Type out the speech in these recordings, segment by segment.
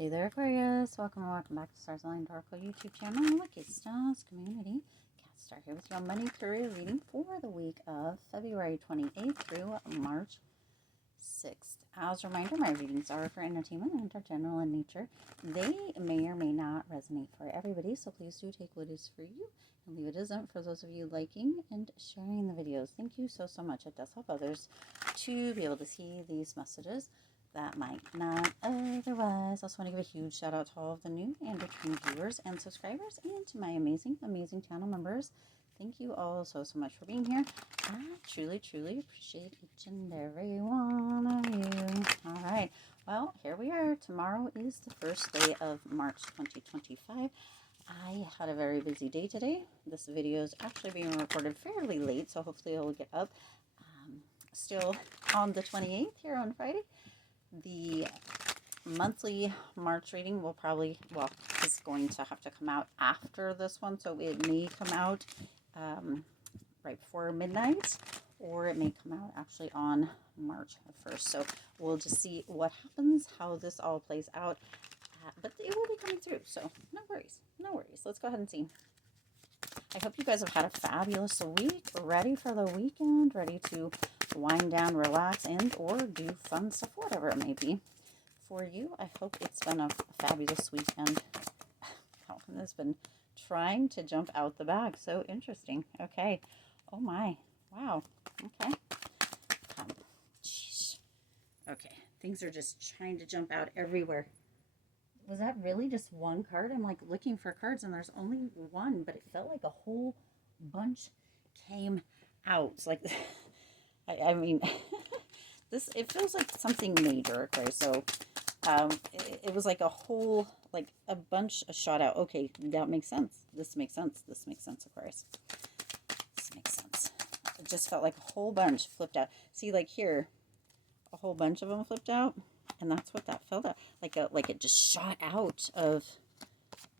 Hey there, Aquarius. Welcome back to Stars Aligned Oracle YouTube channel, Lucky Stars Community. Cat Star here with your money career reading for the week of February 28th through March 6th. As a reminder, my readings are for entertainment and are general in nature. They may or may not resonate for everybody, so please do take what is for you and leave what isn't for those of you liking and sharing the videos. Thank you so much. It does help others to be able to see these messages that might not otherwise. I also want to give a huge shout out to all of the new and returning viewers and subscribers, and to my amazing channel members. Thank you all so much for being here. I truly appreciate each and every one of you. All right, well, here we are. Tomorrow is the first day of March 2025. I had a very busy day today. This video is actually being recorded fairly late, so hopefully it will get up still on the 28th here on Friday. The monthly March reading will probably, well, is going to have to come out after this one, so it may come out right before midnight, or it may come out actually on March 1st. So we'll just see what happens, how this all plays out, but it will be coming through, so no worries. Let's go ahead and see. I hope you guys have had a fabulous week, ready for the weekend, ready to wind down, relax, and or do fun stuff, whatever it may be for you. I hope it's been a fabulous weekend. Calvin has been trying to jump out the bag. So interesting. Okay. Oh my. Wow. Okay. Jeez. Okay. Things are just trying to jump out everywhere. Was that really just one card? I'm like looking for cards and there's only one, but it felt like a whole bunch came out. It's like, I mean, it feels like something major. Okay, so it was like a whole, like a bunch shot out. Okay, that makes sense. This makes sense, Aquarius. This makes sense. It just felt like a whole bunch flipped out. See, like here, a whole bunch of them flipped out. And that's what that felt like it just shot out of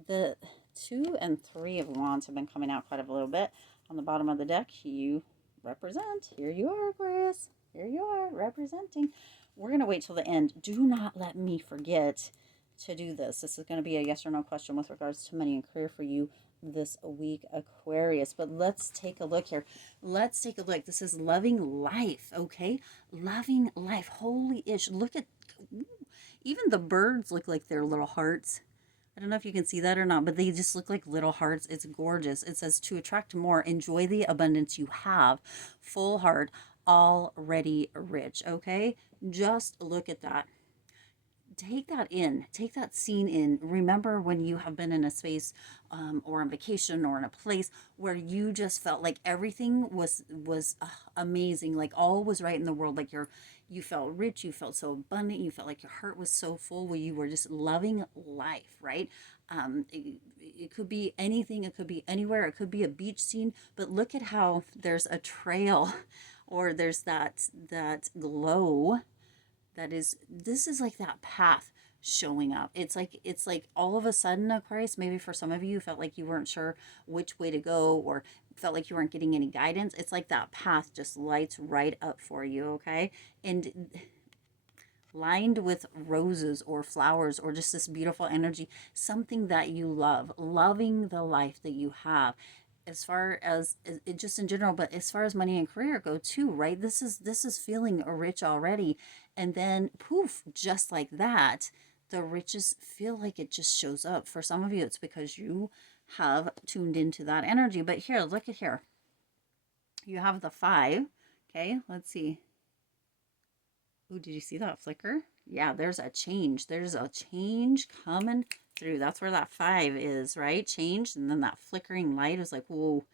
the 2 and 3 of Wands have been coming out quite a little bit. On the bottom of the deck, you represent. Here you are, Aquarius. Here you are, representing. We're going to wait till the end. Do not let me forget to do this. This is going to be a yes or no question with regards to money and career for you this week, Aquarius. But let's take a look here. Let's take a look. This is loving life, okay? Loving life. Holy ish. Look at, even the birds look like they're little hearts. I don't know if you can see that or not, but they just look like little hearts. It's gorgeous. It says to attract more, enjoy the abundance you have. Full heart, already rich, okay? Just look at that. Take that in, take that scene in. Remember when you have been in a space or on vacation or in a place where you just felt like everything was amazing, like all was right in the world, like you felt rich, you felt so abundant, you felt like your heart was so full, where you were just loving life, right? It could be anything, it could be anywhere, it could be a beach scene, but look at how there's a trail or there's that glow. This is like that path showing up. It's like all of a sudden, Aquarius, maybe for some of you felt like you weren't sure which way to go or felt like you weren't getting any guidance. It's like that path just lights right up for you, okay? And lined with roses or flowers or just this beautiful energy, something that you love, loving the life that you have. As far as it just in general, but as far as money and career go too, right? This is feeling rich already, and then poof, just like that, the riches feel like it just shows up. For some of you, it's because you have tuned into that energy. But here, look at here. You have the 5. Okay, let's see. Oh, did you see that flicker? Yeah, there's a change. There's a change coming through. That's where that 5 is, right? Change. And then that flickering light is like, whoa,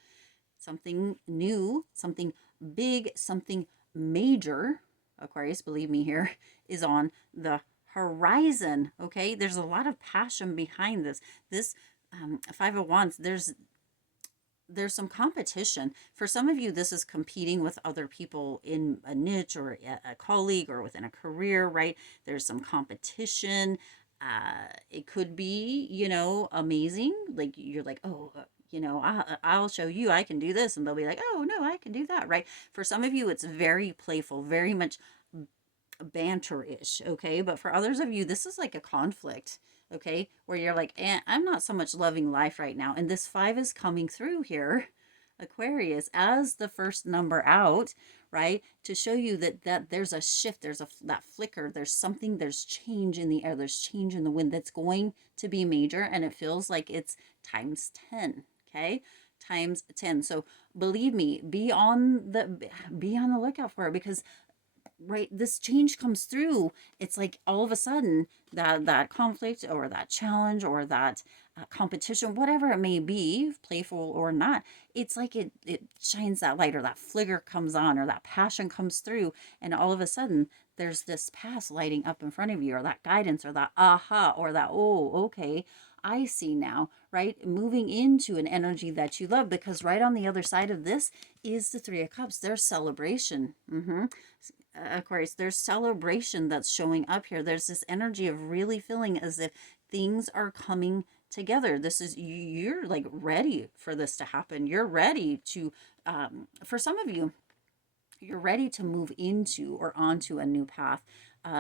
something new, something big, something major, Aquarius, believe me here, is on the horizon, okay? There's a lot of passion behind this. This 5 of Wands, there's some competition. For some of you, this is competing with other people in a niche or a colleague or within a career, right? There's some competition. It could be, amazing. Like you're like, oh, I'll show you I can do this. And they'll be like, oh, no, I can do that, right? For some of you, it's very playful, very much banter-ish, okay? But for others of you, this is like a conflict, okay? Where you're like, I'm not so much loving life right now. And this 5 is coming through here, Aquarius, as the first number out, right? To show you that there's a shift, there's that flicker, there's something, there's change in the air, there's change in the wind that's going to be major, and it feels like it's times 10, okay? Times 10. So believe me, be on the lookout for it, because right, this change comes through. It's like all of a sudden that conflict or that challenge or that competition, whatever it may be, playful or not, it's like it shines that light, or that flicker comes on, or that passion comes through, and all of a sudden there's this path lighting up in front of you, or that guidance, or that aha, or that, oh, okay, I see now, right? Moving into an energy that you love, because right on the other side of this is the 3 of Cups. There's celebration. Aquarius, there's celebration that's showing up here. There's this energy of really feeling as if things are coming together. This is, you're like ready for this to happen. You're ready to, for some of you, you're ready to move into or onto a new path.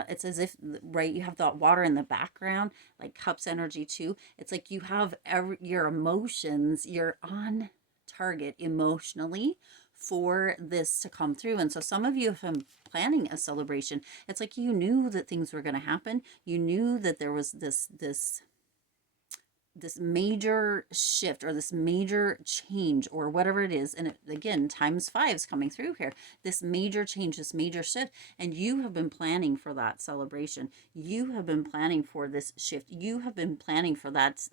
It's as if, right, you have that water in the background, like Cups energy too. It's like you have your emotions, you're on target emotionally for this to come through. And so some of you have been planning a celebration. It's like you knew that things were going to happen. You knew that there was this major shift, or this major change, or whatever it is. And it, again, times 5 is coming through here. This major change, this major shift. And you have been planning for that celebration. You have been planning for this shift. You have been planning for that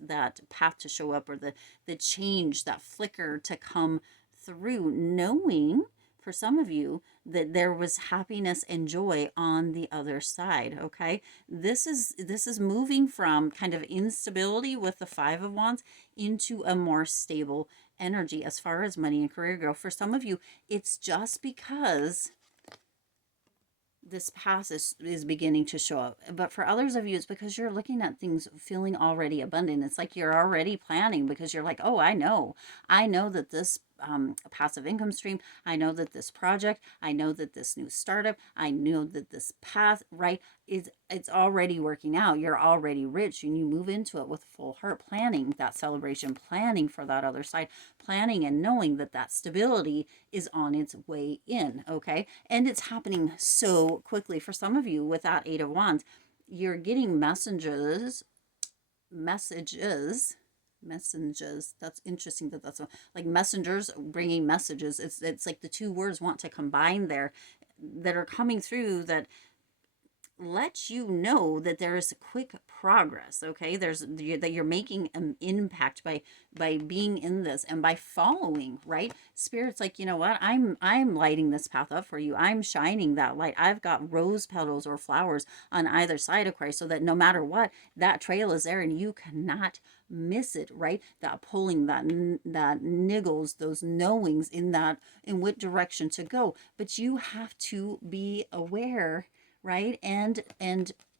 path to show up, or the change, that flicker to come through, knowing for some of you that there was happiness and joy on the other side. Okay, this is moving from kind of instability with the 5 of Wands into a more stable energy as far as money and career go. For some of you, it's just because this path is beginning to show up. But for others of you, it's because you're looking at things feeling already abundant. It's like you're already planning, because you're like, oh, I know that this passive income stream, I know that this project, I know that this new startup, I know that this path, right, it's already working out. You're already rich, and you move into it with full heart, planning that celebration, planning for that other side, planning and knowing that that stability is on its way in. Okay, and it's happening so quickly. For some of you, with that 8 of Wands, you're getting messages. That's interesting that's like messengers bringing messages. It's like the 2 words want to combine there, that are coming through, that let you know that there is quick progress. Okay, that you're making an impact by being in this and by following, right? Spirit's like, you know what, I'm lighting this path up for you. I'm shining that light. I've got rose petals or flowers on either side, Aquarius, so that no matter what, that trail is there and you cannot miss it, right? That pulling, that niggles, those knowings in what direction to go. But you have to be aware, right? And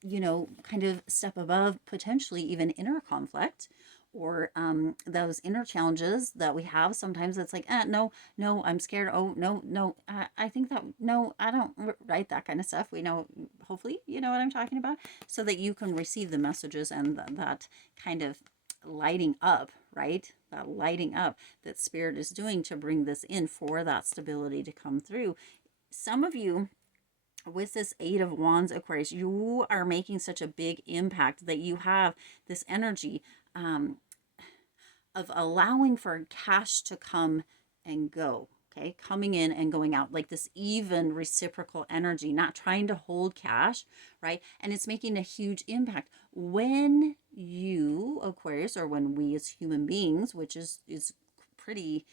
you know, kind of step above potentially even inner conflict, or those inner challenges that we have. Sometimes it's like, no, I'm scared. Oh, no, I think that, no, I don't, right? That kind of stuff. We know, hopefully, you know what I'm talking about, so that you can receive the messages and that kind of lighting up, right? That lighting up that Spirit is doing to bring this in for that stability to come through. Some of you, with this 8 of Wands, Aquarius, you are making such a big impact that you have this energy of allowing for cash to come and go. Okay, coming in and going out, like this even reciprocal energy, not trying to hold cash, right? And it's making a huge impact when you, Aquarius, or when we as human beings, which is pretty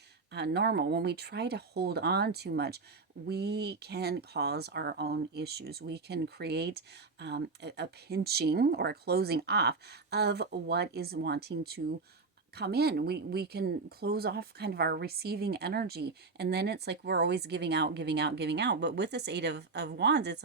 normal, when we try to hold on too much, we can cause our own issues. We can create a pinching or a closing off of what is wanting to come in. We can close off kind of our receiving energy, and then it's like we're always giving out. But with this 8 of Wands, it's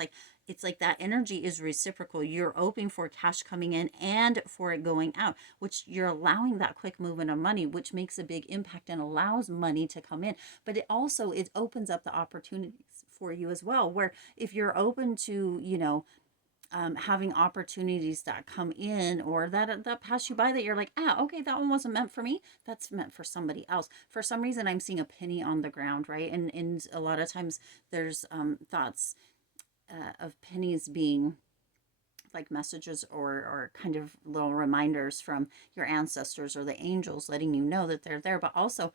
like that energy is reciprocal. You're open for cash coming in and for it going out, which you're allowing that quick movement of money, which makes a big impact and allows money to come in. But it opens up the opportunities for you as well, where if you're open to, you know, having opportunities that come in or that pass you by that you're like, ah, okay, that one wasn't meant for me, that's meant for somebody else. For some reason I'm seeing a penny on the ground, right? And a lot of times there's thoughts of pennies being like messages or kind of little reminders from your ancestors or the angels letting you know that they're there. But also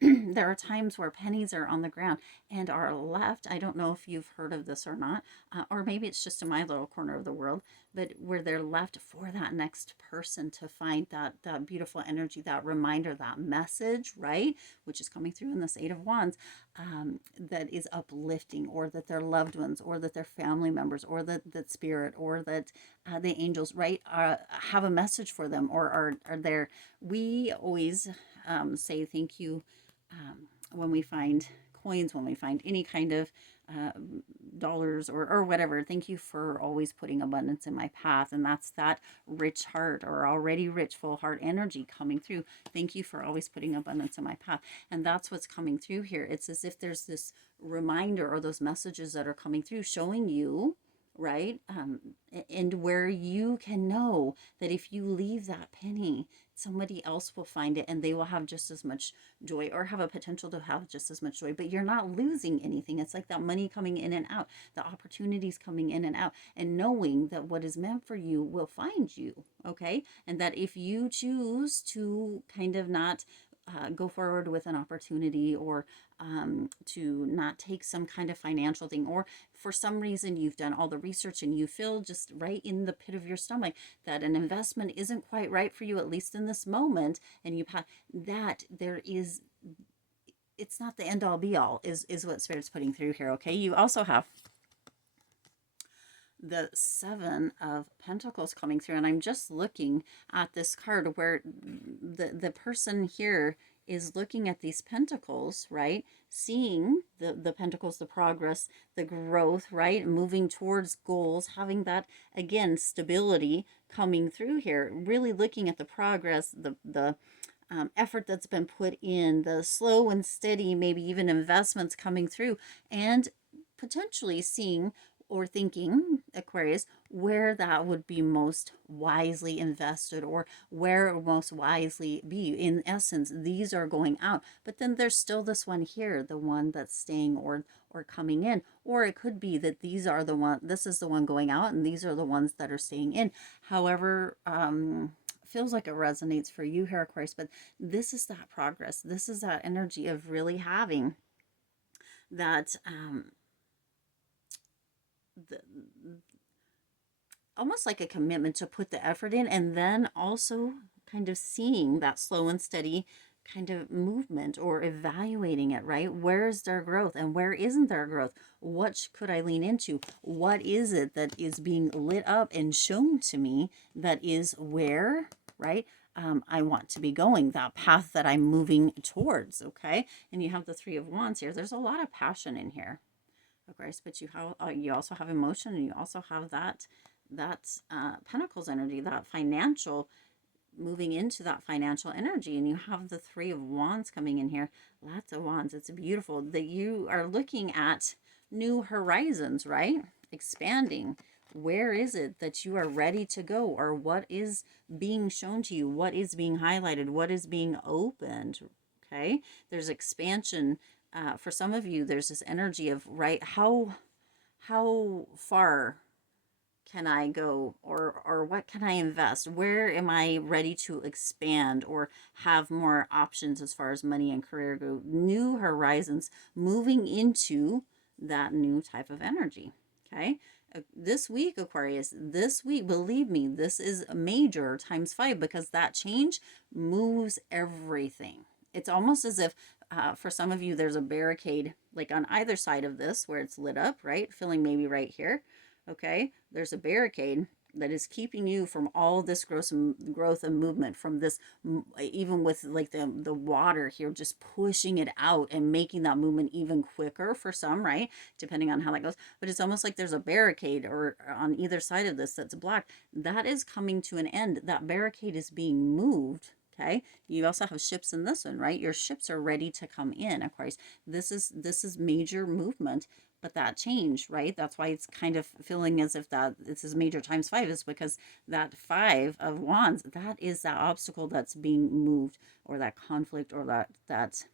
there are times where pennies are on the ground and are left. I don't know if you've heard of this or not, or maybe it's just in my little corner of the world, but where they're left for that next person to find that beautiful energy, that reminder, that message, right, which is coming through in this Eight of Wands, that is uplifting, or that their loved ones, or that their family members, or that spirit, or that the angels, right, have a message for them, or are there. We always say thank you when we find coins, when we find any kind of uh, dollars or whatever. Thank you for always putting abundance in my path. And that's that rich heart, or already rich full heart energy coming through. Thank you for always putting abundance in my path. And that's what's coming through here. It's as if there's this reminder, or those messages that are coming through showing you, right, and where you can know that if you leave that penny, somebody else will find it and they will have just as much joy, or have a potential to have just as much joy. But you're not losing anything. It's like that money coming in and out, the opportunities coming in and out, and knowing that what is meant for you will find you. Okay, and that if you choose to kind of not go forward with an opportunity, or to not take some kind of financial thing, or for some reason you've done all the research and you feel just right in the pit of your stomach that an investment isn't quite right for you, at least in this moment, and you have that, there is, it's not the end all be all, is what Spirit's putting through here. Okay, you also have the Seven of Pentacles coming through, and I'm just looking at this card where the person here is looking at these pentacles, right, seeing the pentacles, the progress, the growth, right, moving towards goals, having that, again, stability coming through here, really looking at the progress, the effort that's been put in, the slow and steady, maybe even investments coming through, and potentially seeing or thinking, Aquarius, where that would be most wisely invested, or where it would most wisely be. In essence, these are going out, but then there's still this one here, the one that's staying or coming in, or it could be that these are the one, this is the one going out, and these are the ones that are staying in. However, feels like it resonates for you here, Aquarius, but this is that progress. This is that energy of really having that the, almost like a commitment to put the effort in, and then also kind of seeing that slow and steady kind of movement, or evaluating it, right? Where is there growth and where isn't there growth? What could I lean into? What is it that is being lit up and shown to me that is where, right, I want to be going, that path that I'm moving towards? Okay, and you have the Three of Wands here. There's a lot of passion in here, of course, but you have you also have emotion, and you also have that Pentacles energy, that financial, moving into that financial energy, and you have the Three of Wands coming in here. Lots of wands. It's beautiful that you are looking at new horizons, right? Expanding. Where is it that you are ready to go, or what is being shown to you? What is being highlighted? What is being opened? Okay, there's expansion. For some of you, there's this energy of, right, how far can I go, or what can I invest? Where am I ready to expand or have more options as far as money and career go? New horizons, moving into that new type of energy. Okay, this week, Aquarius, this week, believe me, this is major times 5, because that change moves everything. It's almost as if for some of you, there's a barricade like on either side of this where it's lit up, right? Feeling maybe right here. Okay, there's a barricade that is keeping you from all this growth and movement, from this, even with like the water here just pushing it out and making that movement even quicker for some, right, depending on how that goes. But it's almost like there's a barricade or on either side of this that's blocked. That is coming to an end. That barricade is being moved. Okay, you also have ships in this one, right? Your ships are ready to come in, Aquarius. This is major movement, but that change, right? That's why it's kind of feeling as if that this is major times 5, is because that 5 of wands, that is that obstacle that's being moved, or that conflict, or that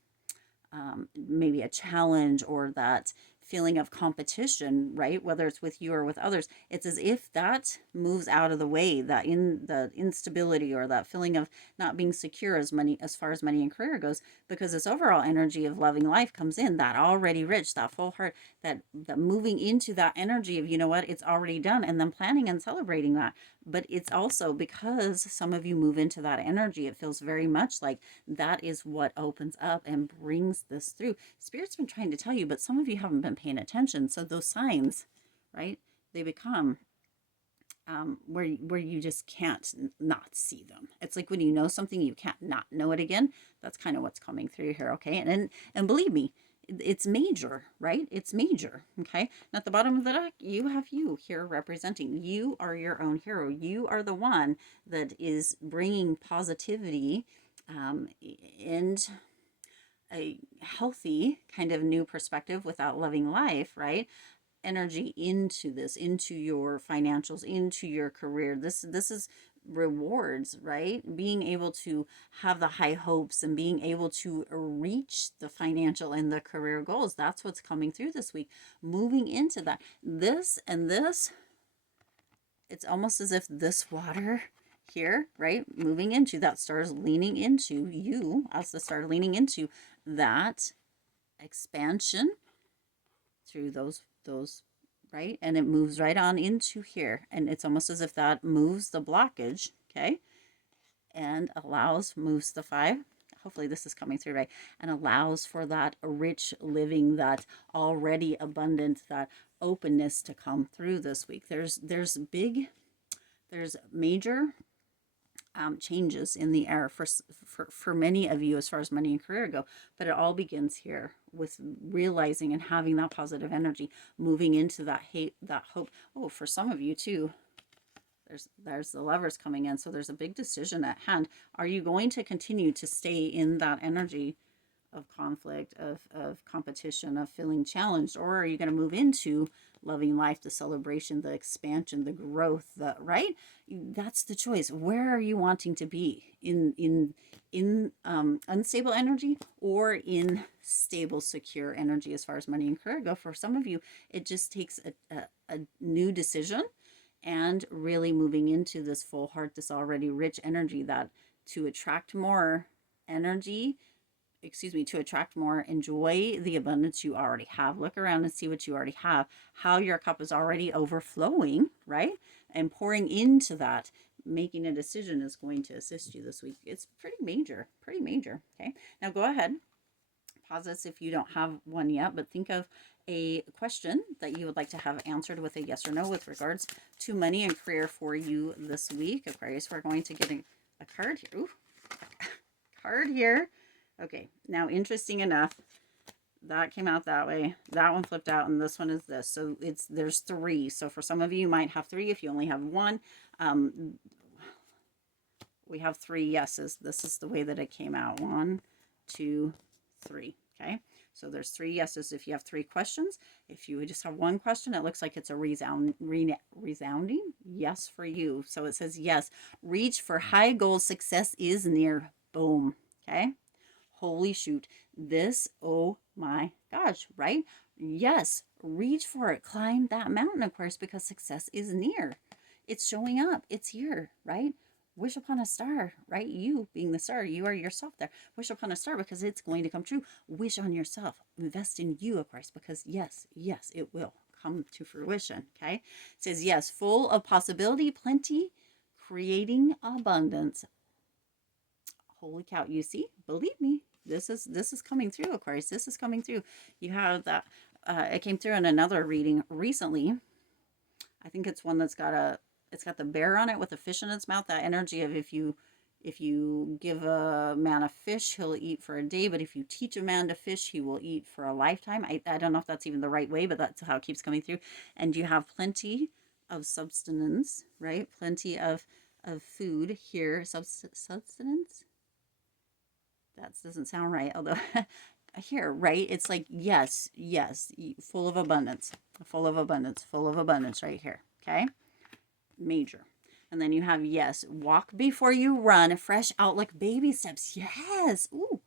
maybe a challenge, or that feeling of competition, right? Whether it's with you or with others, it's as if that moves out of the way, that in the instability, or that feeling of not being secure as far as money and career goes, because this overall energy of loving life comes in, that already rich, that full heart, that moving into that energy of, you know what, it's already done, and then planning and celebrating that. But it's also because some of you move into that energy, it feels very much like that is what opens up and brings this through. Spirit's been trying to tell you, but some of you haven't been paying attention. So those signs, right, they become where you just can't not see them. It's like when you know something, you can't not know it again. That's kind of what's coming through here, okay? And believe me, it's major, right? It's major, okay? And at the bottom of the deck, you have you here representing. You are your own hero. You are the one that is bringing positivity and a healthy kind of new perspective without loving life, right? Energy into this, into your financials, into your career. This is rewards, right? Being able to have the high hopes and being able to reach the financial and the career goals. That's what's coming through this week. Moving into that. This and this, it's almost as if this water here, right? Moving into that, stars leaning into you as the star, leaning into that expansion through those, right? And it moves right on into here. And it's almost as if that moves the blockage, okay? And moves the 5. Hopefully this is coming through right. And allows for that rich living, that already abundant, that openness to come through this week. There's major changes in the air for many of you as far as money and career go, but it all begins here with realizing and having that positive energy, moving into that hope. Oh, for some of you too, there's the Lovers coming in, so there's a big decision at hand. Are you going to continue to stay in that energy of conflict, of competition, of feeling challenged, or are you going to move into loving life, the celebration, the expansion, the growth, right? That's the choice. Where are you wanting to be, in unstable energy, or in stable, secure energy as far as money and career go? For some of you, it just takes a new decision, and really moving into this full heart, this already rich energy, that to attract more energy, to attract more, enjoy the abundance you already have. Look around and see what you already have, how your cup is already overflowing, right? And pouring into that, making a decision is going to assist you this week. It's pretty major, okay? Now go ahead, pause this if you don't have one yet, but think of a question that you would like to have answered with a yes or no with regards to money and career for you this week. Aquarius, we're going to get a card here. Ooh, card here. Okay, now interesting enough, that came out that way, that one flipped out, and this one is this. So there's 3. So for some of you might have 3 if you only have 1. We have 3 yeses. This is the way that it came out. 1, 2, 3. Okay, so there's 3 yeses if you have 3 questions. If you just have 1 question, it looks like it's a resounding yes for you. So it says yes, reach for high goals, success is near. Boom. Okay, holy shoot, this, oh my gosh, right? Yes, reach for it, climb that mountain, of course, because success is near. It's showing up, it's here, right? Wish upon a star, right? You being the star, you are yourself there. Wish upon a star because it's going to come true. Wish on yourself, invest in you, of course, because yes, it will come to fruition, okay? It says yes, full of possibility, plenty, creating abundance. Holy cow, you see, believe me, this is coming through, Aquarius. This is coming through. You have that, it came through in another reading recently. I think it's one that's it's got the bear on it with a fish in its mouth. That energy of if you give a man a fish, he'll eat for a day, but if you teach a man to fish, he will eat for a lifetime. I don't know if that's even the right way, but that's how it keeps coming through. And you have plenty of substance, right? Plenty of food here. Substance? That doesn't sound right, although here, right? It's like, yes, yes, full of abundance, full of abundance, full of abundance right here. Okay. Major. And then you have, yes, walk before you run, fresh outlook, baby steps. Yes. Ooh,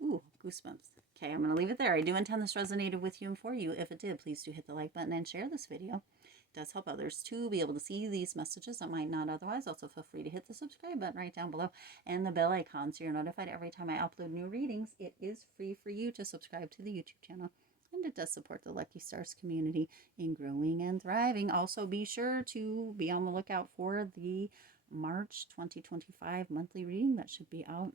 ooh, goosebumps. Okay, I'm going to leave it there. I do intend this resonated with you and for you. If it did, please do hit the like button and share this video. It does help others to be able to see these messages that might not otherwise. Also, feel free to hit the subscribe button right down below and the bell icon so you're notified every time I upload new readings. It is free for you to subscribe to the YouTube channel. And it does support the Lucky Stars community in growing and thriving. Also, be sure to be on the lookout for the March 2025 monthly reading that should be out,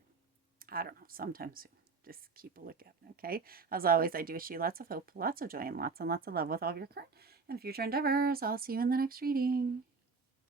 I don't know, sometime soon. Just keep a lookout, okay? As always, I do wish you lots of hope, lots of joy, and lots of love with all of your current and future endeavors. I'll see you in the next reading.